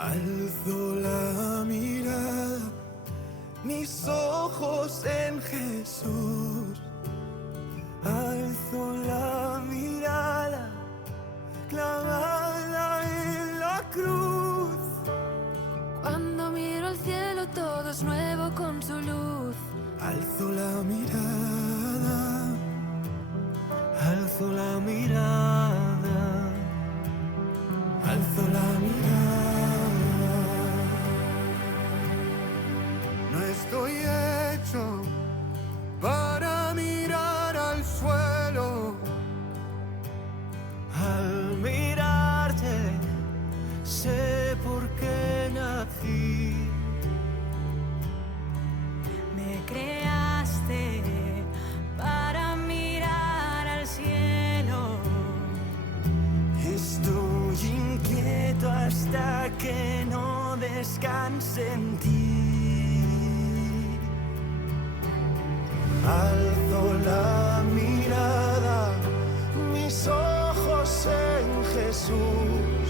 Alzo la mirada, mis ojos en Jesús. Alzo la mirada, clavada en la cruz. Cuando miro al cielo todo es nuevo con su luz. Alzo la mirada, alzo la mirada, alzo la mirada. No estoy hecho para mirar al suelo. Al mirarte sé por qué nací. Me creaste para mirar al cielo. Estoy inquieto hasta que no descanse en ti. Alzo la mirada, mis ojos en Jesús.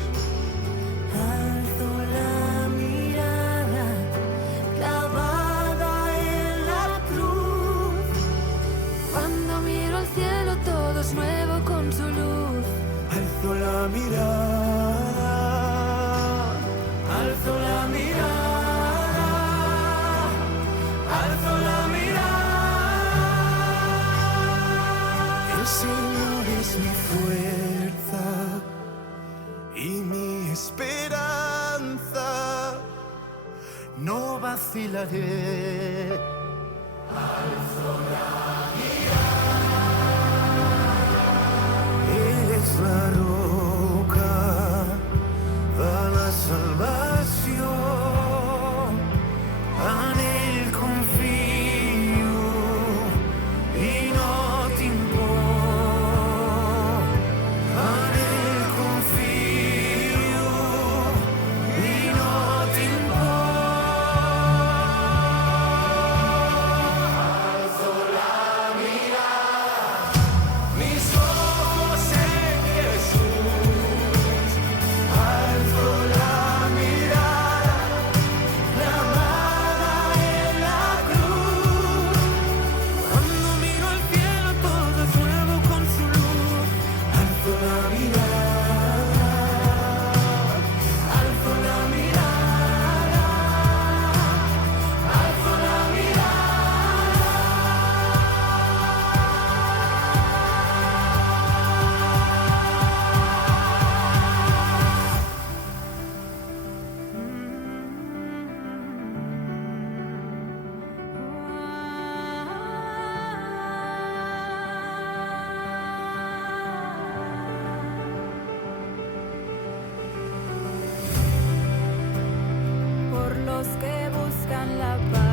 Alzo la mirada, clavada en la cruz. Cuando miro al cielo todo es nuevo con su luz. Alzo la mirada, alzo la mirada, alzo la mirada. El Señor es mi fuerza y mi esperanza. No vacilaré. Alzo la es la roca para la salvación. En él confío y no temo. En él confío y no temo. Alzo la mirada, mis ojos en Jesús. Alzo la mirada, clavada en la cruz. Cuando miro al cielo todo es nuevo con su luz. Alzo la mirada, alzo la mirada, alzo la mirada. Por los que buscan la paz.